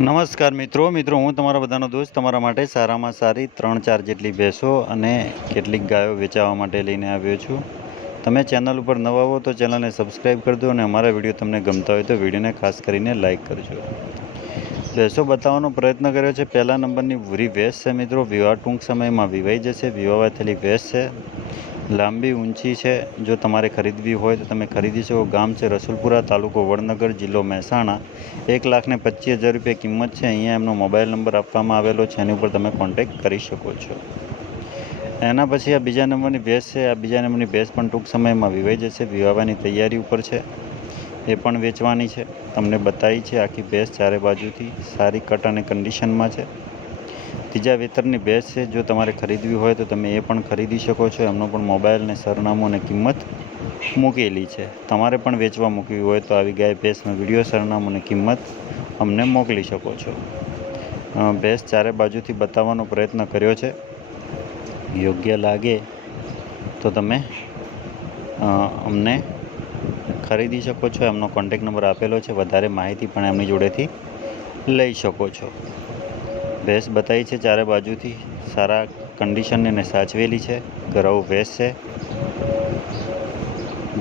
નમસ્કાર મિત્રો મિત્રો, હું તમારા બધાનો દોસ્ત, તમારા માટે સારામાં સારી ત્રણ ચાર જેટલી ભેંસો અને કેટલીક ગાયો વેચાવા માટે લઈને આવ્યો છું. તમે ચેનલ ઉપર નવા હો તો ચેનલને સબસ્ક્રાઈબ કરી દો અને અમારા વીડિયો તમને ગમતા હોય તો વિડીયોને ખાસ કરીને લાઇક કરજો. ભેંસો બતાવવાનો પ્રયત્ન કર્યો છે. પહેલા નંબરની ભૂરી ભેંસ છે મિત્રો. વિવાહ ટૂંક સમયમાં વિવાઈ જશે. વિવાહ થયેલી ભેંસ છે. લાંબી ઊંચી છે. જો તમારે ખરીદવી હોય તો તમે ખરીદી શકો. ગામ છે રસુલપુરા, તાલુકો વડનગર, જિલ્લો મહેસાણા. એક લાખને પચીસ હજાર રૂપિયા કિંમત છે. અહીંયા એમનો મોબાઈલ નંબર આપવામાં આવેલો છે. એની ઉપર તમે કોન્ટેક કરી શકો છો. એના પછી આ બીજા નંબરની ભેંસ છે. આ બીજા નંબરની ભેંસ પણ ટૂંક સમયમાં વિવાઈ જશે. વિવાવાની તૈયારી ઉપર છે. એ પણ વેચવાની છે. તમને બતાવી છે. આખી ભેંસ ચારે બાજુથી સારી કટ અને કન્ડિશનમાં છે. ત્રીજા વેતરની ભેંસ છે, જો તમારે ખરીદવી હોય તો તમે એ પણ ખરીદી શકો છો. એમનો પણ મોબાઈલને સરનામું અને કિંમત મૂકેલી છે. તમારે પણ વેચવા મૂકવી હોય તો આવી ગાય ભેંસનો વીડિયો, સરનામું અને કિંમત અમને મોકલી શકો છો. ભેંસ ચારે બાજુથી બતાવવાનો પ્રયત્ન કર્યો છે. યોગ્ય લાગે તો તમે અમને ખરીદી શકો છો. એમનો કોન્ટેક નંબર આપેલો છે. વધારે માહિતી પણ એમની જોડેથી લઈ શકો છો. ભેંસ બતાવી છે ચારે બાજુથી. સારા કન્ડિશન એને સાચવેલી છે. ગરવ ભેંસ છે.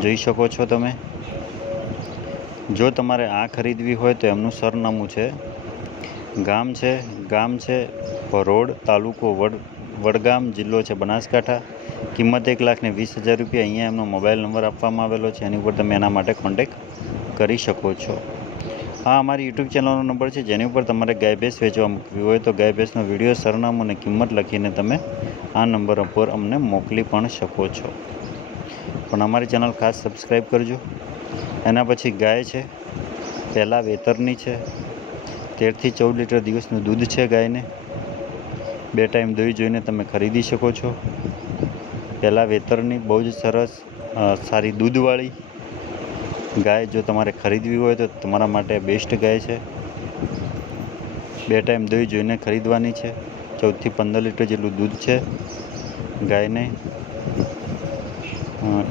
જોઈ શકો છો તમે. જો તમારે આ ખરીદવી હોય તો એમનું સરનામું છે. ગામ છે ગામ છે ભરોડ તાલુકો, વડ, વડગામ, જિલ્લો છે બનાસકાંઠા. કિંમત એક લાખને વીસ હજાર રૂપિયા. અહીંયા એમનો મોબાઈલ નંબર આપવામાં આવેલો છે. એની ઉપર તમે એના માટે કોન્ટેક કરી શકો છો. આ અમારી યુટ્યુબ ચેનલનો નંબર છે, જેની ઉપર તમારે ગાય ભેંસ વેચવા મૂકવી હોય તો ગાય ભેંસનો વીડિયો સરનામું અને કિંમત લખીને તમે આ નંબર ઉપર અમને મોકલી પણ શકો છો. પણ અમારી ચેનલ ખાસ સબસ્ક્રાઈબ કરજો. એના પછી ગાય છે, પહેલાં વેતરની છે, તેરથી ચૌદ લીટર દિવસનું દૂધ છે ગાયને. બે ટાઈમ દોઈ જોઈને તમે ખરીદી શકો છો. પહેલાં વેતરની બહુ જ સરસ સારી દૂધવાળી ગાય જો તમારે ખરીદવી હોય તો તમારા માટે બેસ્ટ ગાય છે. બે ટાઈમ દહીં જોઈને ખરીદવાની છે. ચૌદથી પંદર લીટર જેટલું દૂધ છે ગાયને.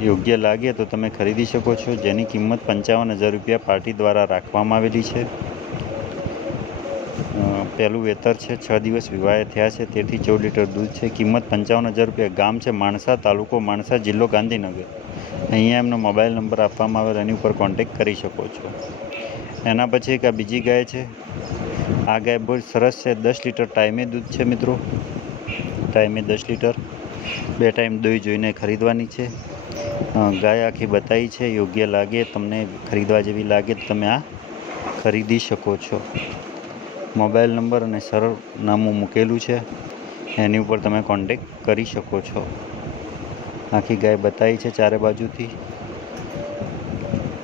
યોગ્ય લાગે તો તમે ખરીદી શકો છો. જેની કિંમત પંચાવન હજાર રૂપિયા પાર્ટી દ્વારા રાખવામાં આવેલી છે. પહેલું વેતર છે, છ દિવસ વિવાહ થયા છે, તેથી ચૌદ લીટર દૂધ છે. કિંમત પંચાવન હજાર રૂપિયા ગામ છે, માણસા તાલુકો, માણસા જિલ્લો ગાંધીનગર. અહીંયા એમનો મોબાઈલ નંબર આપવામાં આવેલ, એની ઉપર કોન્ટેક કરી શકો છો. એના પછી એક આ બીજી ગાય છે. આ ગાય બહુ સરસ છે, દસ લીટર ટાઈમે દૂધ છે મિત્રો. ટાઈમે દસ લીટર. બે ટાઈમ દોઈ જોઈને ખરીદવાની છે. ગાય આખી બતાવી છે, યોગ્ય લાગે, તમને ખરીદવા જેવી લાગે તો તમે આ ખરીદી શકો છો. મોબાઈલ નંબર અને સરનામું મૂકેલું છે. એની ઉપર તમે કોન્ટેક કરી શકો છો. આખી ગાય બતાવી છે ચારે બાજુથી.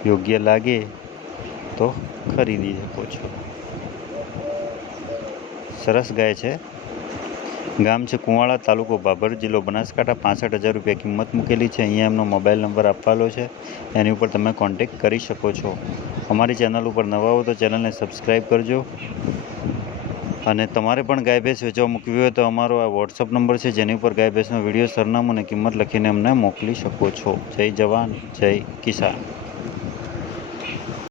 યોગ્ય લાગે તો ખરીદી શકો છો. સરસ ગાય છે. ગામ છે કુંવાળા તાલુકો ભાભર જિલ્લો બનાસકાંઠા. પાસઠ હજાર રૂપિયા કિંમત મૂકેલી છે. અહીંયા એમનો મોબાઈલ નંબર આપવાનો છે. એની ઉપર તમે કોન્ટેક કરી શકો છો. અમારી ચેનલ ઉપર નવા હો તો ચેનલને સબસ્ક્રાઈબ કરજો. અને તમારે પણ ગાય ભેંસ વેચવા મૂકવી હોય તો અમારો આ વોટ્સઅપ નંબર છે, જેની ઉપર ગાય ભેંસનો વીડિયો સરનામું અને કિંમત લખીને અમને મોકલી શકો છો. જય જવાન, જય કિસાન.